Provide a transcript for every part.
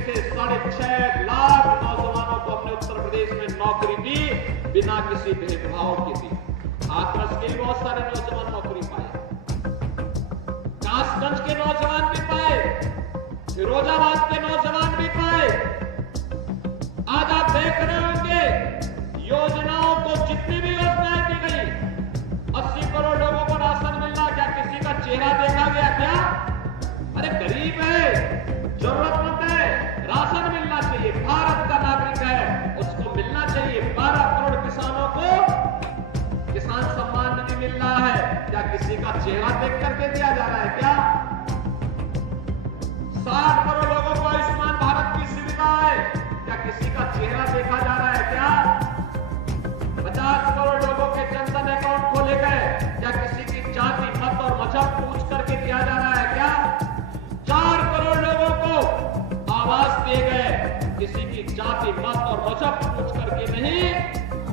में से 6.5 लाख नौजवानों को हमने उत्तर प्रदेश में नौकरी दी, बिना किसी भेदभाव के दी। हाथरस के बहुत सारे नौजवान नौकरी पाए, कासगंज के नौजवान भी पाए, फिरोजाबाद के नौजवान भी पाए। आज आप देख रहे होंगे योजनाओं को, जितनी भी योजनाएं दी गई, 80 करोड़ लोगों को राशन मिलना, क्या किसी का चेहरा देखा गया क्या? अरे गरीब है, जरूरतमंद है, राशन मिलना चाहिए, भारत का नागरिक है, उसको मिलना चाहिए। 12 करोड़ किसानों को किसान सम्मान निधि मिल रहा है, क्या किसी का चेहरा देख करके दिया जा रहा है क्या? 60 करोड़ लोगों को आयुष्मान भारत की सुविधा है, क्या किसी का चेहरा देखा जा रहा है क्या? 50 करोड़ लोगों के जनधन अकाउंट खोले गए, क्या किसी की जाति, मत और मजहब पूछ करके दिया जा रहा है क्या? 4 करोड़ लोगों को आवास दिए गए, किसी की जाति, मत और मजहब पूछ करके नहीं,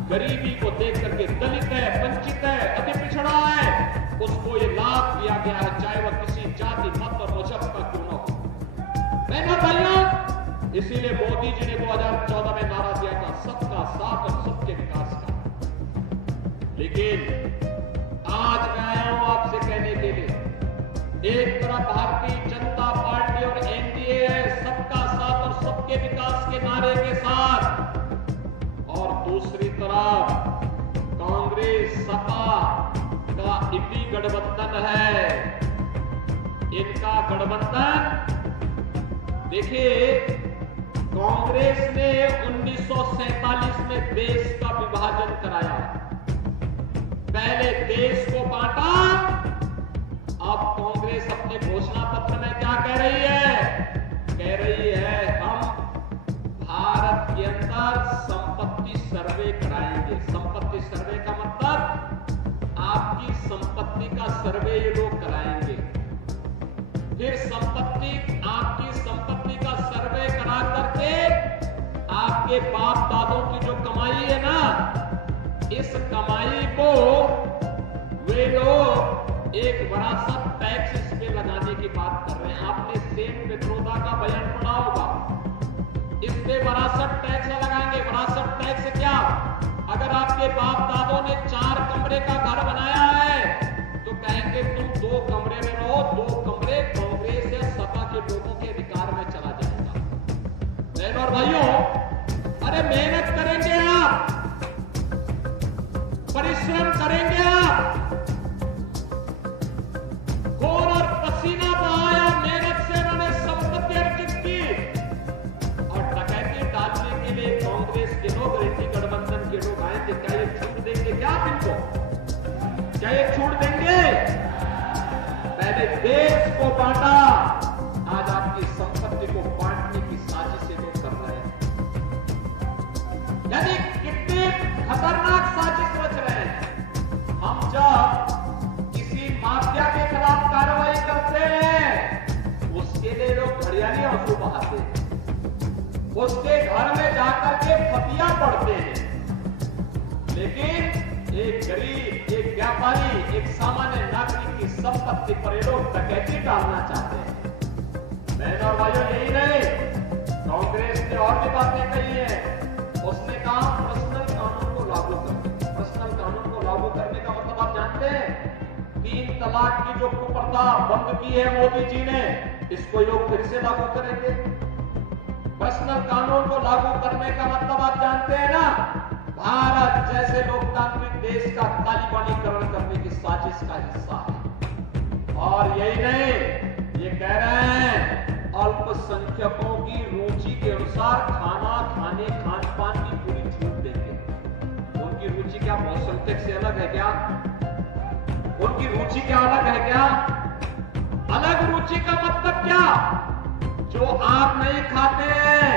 गरीबी को देख करके, दलित है, वंचित है, अति पिछड़ा है, उसको ये लाभ दिया गया है, चाहे वह किसी जाति, मत और मजहब का क्यों न हो। बहनों भाइयों, इसीलिए मोदी जी ने 2014 में नारा दिया था, सबका साथ और सबके विकास का। लेकिन आज मैं आया हूं आपसे कहने के लिए, एक तरफ भारतीय जनता पार्टी और एनडीए है सबका साथ और सबके विकास के नारे के साथ, और दूसरी तरफ कांग्रेस सपा का इपी गठबंधन है। इनका गठबंधन देखिए, कांग्रेस ने 1947 में देश का विभाजन कराया, पहले देश को बांटा। अब कांग्रेस अपने घोषणा पत्र में क्या कह रही है? कह रही है हम भारत के अंदर संपत्ति सर्वे कराएंगे। संपत्ति सर्वे का मतलब आपकी संपत्ति का सर्वे ये लोग कराएंगे, फिर आपकी संपत्ति का सर्वे करा करके आपके बाप दादों की जो कमाई है ना, इस कमाई को वे लोग एक विरासत टैक्स इस पे लगाने की बात कर रहे हैं। आपने सेन पित्रोदा का बयान पढ़ा होगा, इस पे विरासत टैक्स लगाएंगे। विरासत टैक्स क्या? अगर आपके बाप दादों ने 4 कमरे का घर बनाया है तो कहेंगे तुम 2 कमरे में रहो, 2 कमरे कांग्रेस या सपा के लोगों के अधिकार में चला जाएगा। बहनों और भाइयों, अरे मेहनत करेंगे आप, परिश्रम करेंगे आप, खून और पसीना बहाया, मेहनत से उन्होंने संपत्ति अर्जित की, और डकैती डालने के लिए कांग्रेस के लोग, एनडीए गठबंधन के लोग आएंगे। क्या ये छूट देंगे क्या इनको? क्या ये छूट देंगे? पहले देश को बांटा, आज आपकी संपत्ति को बांटने की साजिश लोग कर रहे हैं। यानी कितनी खतरनाक साजिश रच रहे हैं। हम जब किसी माफिया के खिलाफ कार्रवाई करते हैं, उसके लिए लोग घड़ियाली आंसू बहाते हैं, उसके घर में जाकर के फतिया पढ़ते हैं। लेकिन एक गरीब, एक व्यापारी, एक सामान्य नागरिक की संपत्ति पर ये लोग डकैती डालना चाहते हैं। बहनों और भाइयों, यही नहीं, कांग्रेस ने और भी बातें कही है। उसने कहा पर्सनल कानून को लागू करने। पर्सनल कानून को लागू करने का मतलब आप जानते हैं? 3 तलाक की जो कुप्रथा बंद की है मोदी जी ने, इसको लोग फिर से लागू करेंगे। पर्सनल कानून को लागू करने का मतलब आप जानते हैं ना? भारत जैसे लोकतांत्रिक देश का तालिबानीकरण करने की साजिश का हिस्सा है। और यही नहीं, ये कह रहे हैं अल्पसंख्यकों की रुचि के अनुसार खाना खाने, खान पान की पूरी छूट देंगे। उनकी रुचि क्या बहुसंख्यक से अलग है क्या? उनकी रुचि क्या अलग है क्या? अलग रुचि का मतलब क्या? जो आप नहीं खाते हैं,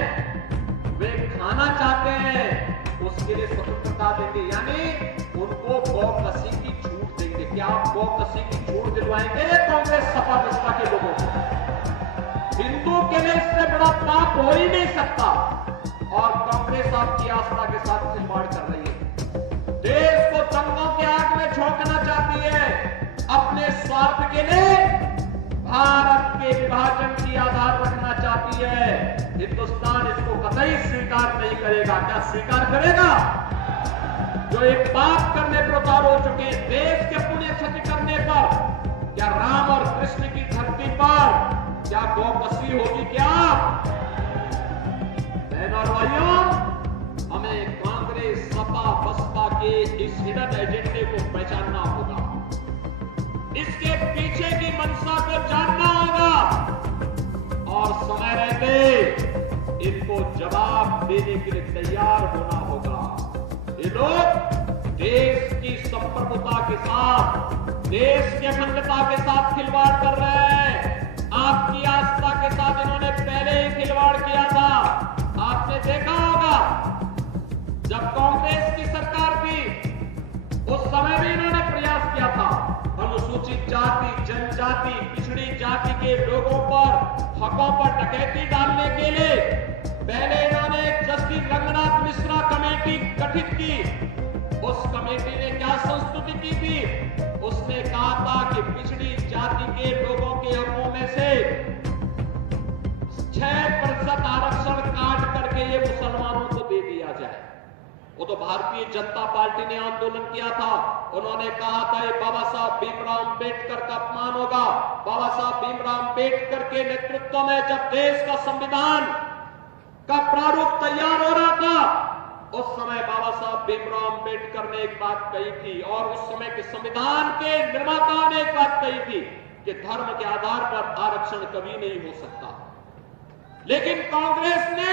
वे खाना चाहते हैं, उसके लिए स्वतंत्रता देंगे। यानी उनको गौकसी की छूट देंगे। क्या आप गौकसी की छूट दिलवाएंगे कांग्रेस सपा बसपा के लोगों को? हिंदू के लिए इससे बड़ा पाप हो ही नहीं सकता। और कांग्रेस आपकी आस्था के साथ खिलवाड़ कर रही है, देश को दंगों के आग में झोंकना चाहती है, अपने स्वार्थ के लिए भारत के विभाजन की आधार रखना चाहती है। हिंदुस्तान करेगा। क्या स्वीकार करेगा? जो एक पाप करने पर उतार हो चुके, देश के पुण्य क्षति करने पर, क्या राम और कृष्ण की धरती पर क्या गौकसी होगी? क्या बहनों और भाइयों, हमें कांग्रेस, सपा, बसपा के इस हिडन एजेंडे को पहचानना होगा, इसके पीछे की मंशा को जानना होगा और समय रहते इनको जवाब देने के लिए तैयार होना होगा। ये लोग देश की संप्रभुता के साथ, देश की अखंडता के साथ खिलवाड़ कर रहे हैं। आपकी आस्था के साथ इन्होंने पहले ही खिलवाड़ किया था। आपने देखा होगा जब कांग्रेस की सरकार थी, उस समय भी इन्होंने प्रयास किया था अनुसूचित जाति, जनजाति, पिछड़ी जाति के लोगों पर हकों पर डकैती डालने के लिए। पहले इन्होंने जस्टिस रंगनाथ मिश्रा कमेटी गठित की। उस कमेटी ने क्या संस्तुति की थी? उसने कहा था कि पिछड़ी जाति के लोगों के हकों में से 6% आरक्षण काट करके ये मुसलमानों को दे दिया जाए। वो तो भारतीय जनता पार्टी ने आंदोलन किया था। उन्होंने कहा था ये बाबा साहब भीमराव अंबेडकर का अपमान होगा। बाबा साहब भीमराव अंबेडकर के नेतृत्व में जब देश का संविधान का प्रारूप तैयार हो रहा था, उस समय बाबा साहब भीमराव अंबेडकर ने एक बात कही थी और उस समय के संविधान के निर्माताओं ने एक बात कही थी कि धर्म के आधार पर आरक्षण कभी नहीं हो सकता। लेकिन कांग्रेस ने